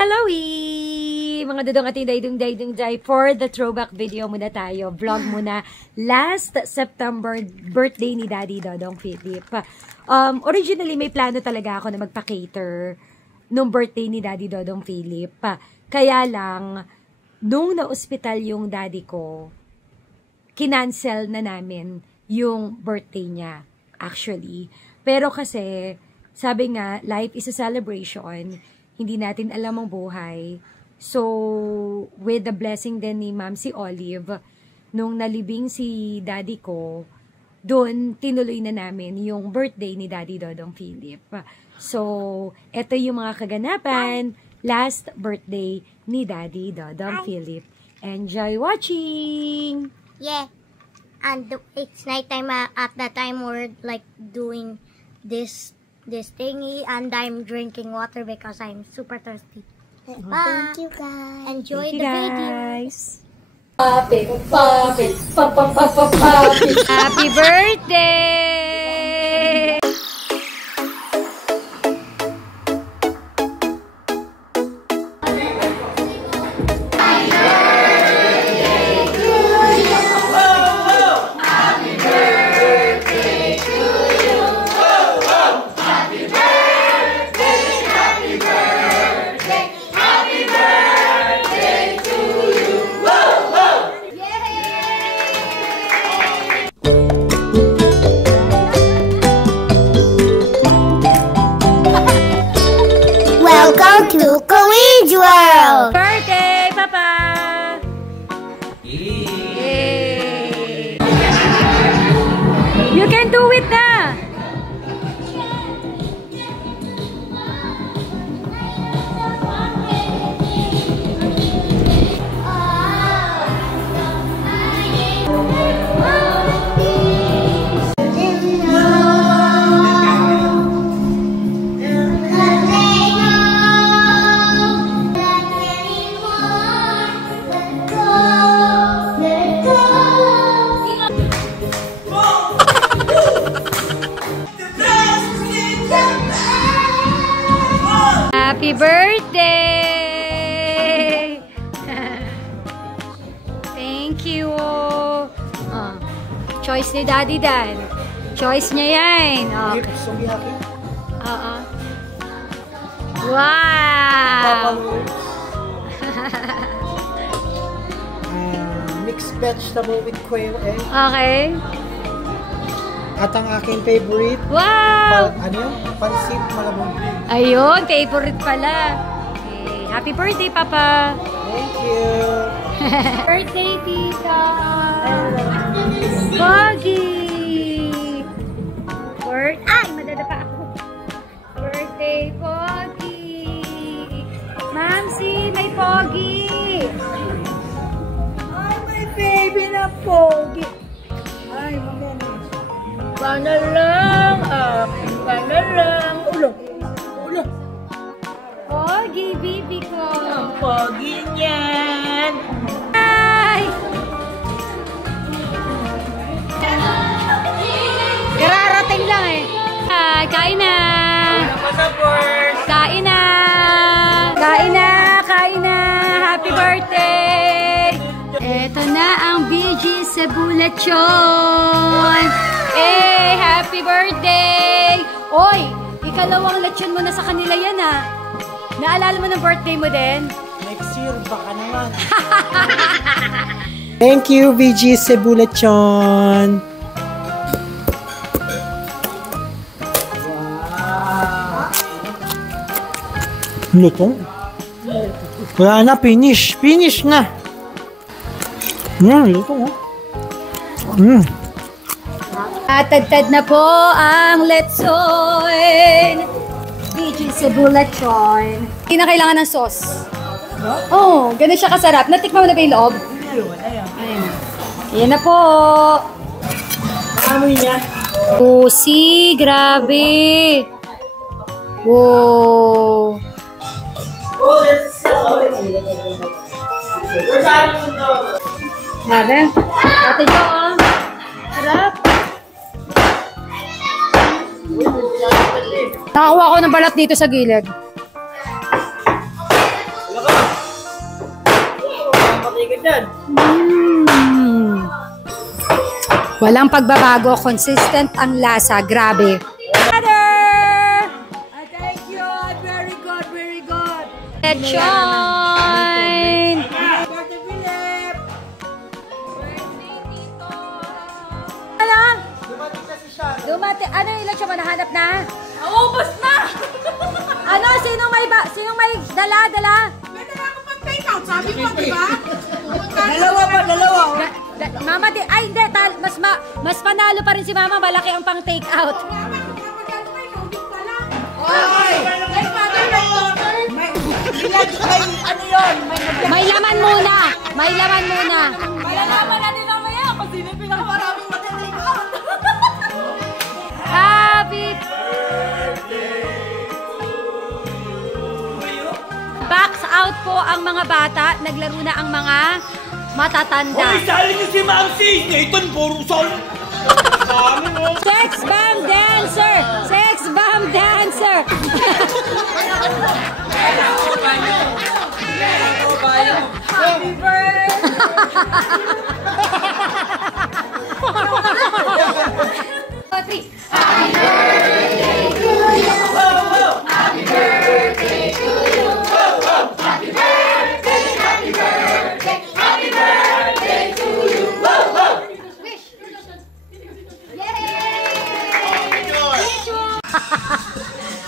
Hello, mga dudong at daydong for the throwback video muna tayo. Vlog muna. Last September, birthday ni Daddy Dodong Philip. Originally, may plano talaga ako na magpa-cater nung birthday ni Daddy Dodong Philip. Kaya lang, nung na-hospital yung daddy ko, kinancel na namin yung birthday niya, actually. Pero kasi, sabi nga, life is a celebration. Hindi natin alam ang buhay. So, with the blessing din ni Ma'am si Olive, nung nalibing si daddy ko, doon tinuloy na namin yung birthday ni Daddy Dodong Philip. So, eto yung mga kaganapan, last birthday ni Daddy Dodong Philip. Enjoy watching! Yeah, and it's nighttime at that time we're like doing this thingy, and I'm drinking water because I'm super thirsty. Bye. Thank you guys. Enjoy the video. Happy birthday! Welcome to Cole's World. Birthday, Papa! Yay! You can do it na! Happy birthday! Thank you! Choice ni Daddy Dan. Choice niya yan. Okay. Wow! Mixed vegetable with quail egg. Okay. At ang aking favorite, Wow! Pansit malabong. Ayun, favorite pala. Okay. Happy birthday, Papa! Thank you! Birthday, Tita! Pogi! Ay, madadapa ako. Birthday, Pogi! Mamsi, may Pogi! Ay, my baby na pogi! Ay, mamaya. Pana lang, pana lang. Ulo. Pogi, bibi ko. Ang pogi niyan! Ay! Kararating lang eh. Kain na! Kain na! Kain na! Kain na! Happy birthday! Eto na ang BG Sebulachon! Eh, happy birthday! Oy, ikalawang lechon mo na sa kanila yan ah. Naalala mo ng birthday mo din? Next year, baka naman. Thank you, BG Sebulachon! Lutong? Wala na, finish. Finish na. Lutong oh. Atagtad na po ang letson. BG Sebulachon. Hindi na kailangan ng sauce. Oo, ganun siya kasarap. Natikman mo na ba yung loob? Ayun. Ayan na po. Amoy niya. Pusi, grabe. Wow. Grabe. Ate Jo, oh. Harap. Nakakuha ko ng balat dito sa gilid. Walang pagbabago. Consistent ang lasa. Grabe. Thank you. Very good, very good. Lechon! Birthday Philip. Ano? Dumating. Ano yung lechon mo? Nahanap na? Naubos na! Ano? Sinong may dala? Pwede na ako pang-take out. Sabi ko, di ba? Dalawa pa, dalawa. Mama, ay hindi. Mas panalo pa rin si Mama. Malaki ang pang take out. May laman muna. Malalaman natin mamaya kung sino yung pinakamaraming matitake out. Happy Backs out po ang mga bata. Naglaro na ang mga matatanda. Hoy, sali niyo si Ma'am Sis! Nathan, puro sali! Sex bomb dancer! Sex bomb dancer! Happy birthday!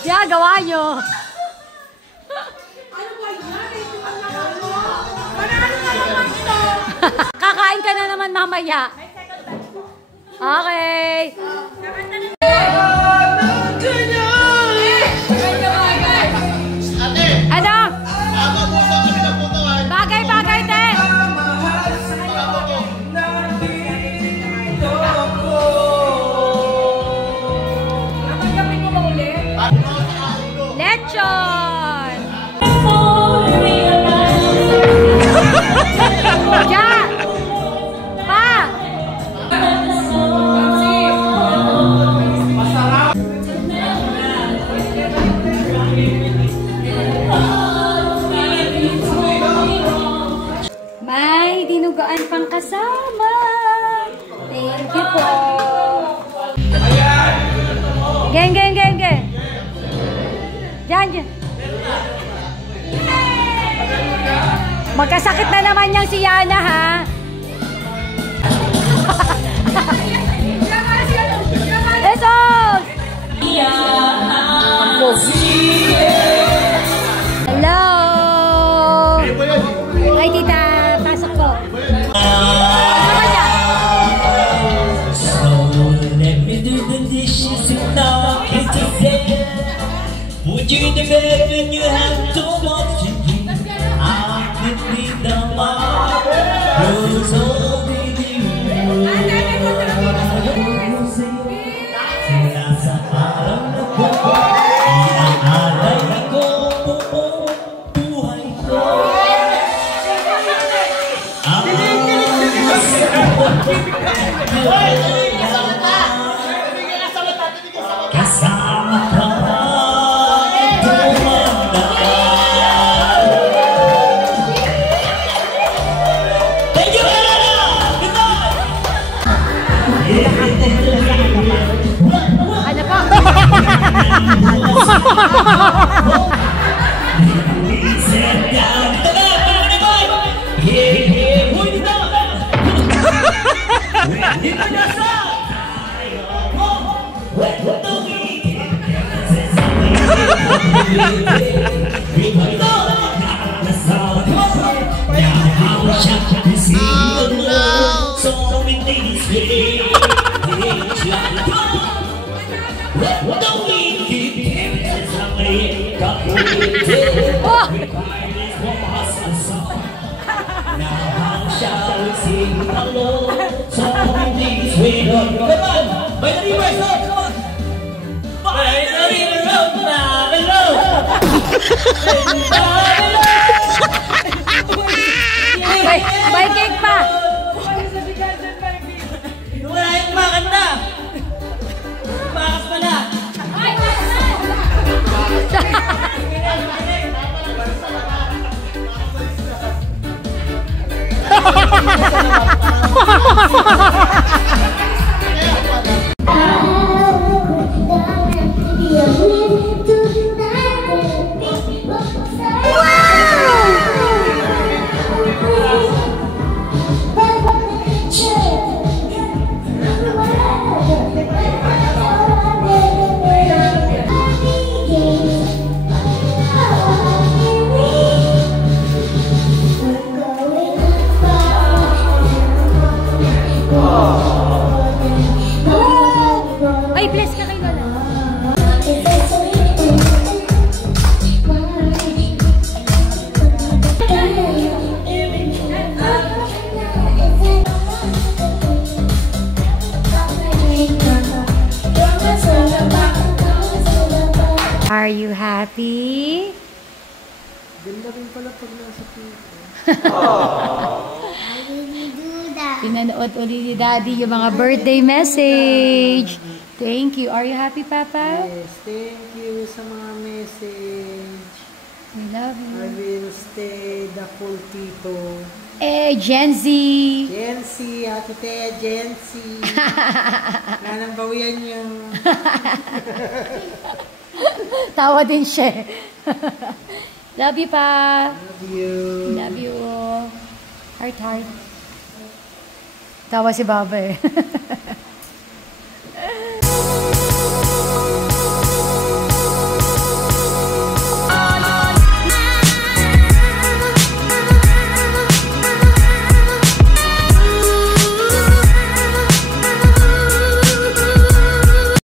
Yeah, gawa nyo. Kakain ka na naman mamaya. Okay. Ano? Bagay, te. Lechon! Ja! Pa! May dinugaan pang kasama. Thank you po. Geng. Diyan. Magkasakit na naman yang si Yana, ha? Esos! Hello! Ay, tita, pasok po. Ano niya? So let me do the dishes and talk it to say. Would you the bed when you have too much to do? I'll give me the mark. Rose all baby. Nasa araw na po, inaalay ko buong buhay ko. Kasama ka Thank you, Helena! Ano po? May cake pa! Wala yung makanda! Bakas pala! Ay, bless ka kay Lola. Are you happy? Ganda rin pala pag nasa TV. I really do that. Pinanood ulit ni Daddy yung mga birthday message. Thank you. Are you happy, Papa? Yes, thank you sa mga message. We love I you. will stay the full tito. Eh, Gen Z. Jency, Ate Thea, Jency. Nanang bawian yung... Tawa din siya. Love you, Pa. Love you. Love you. Heart, heart. Tawa si Baba eh.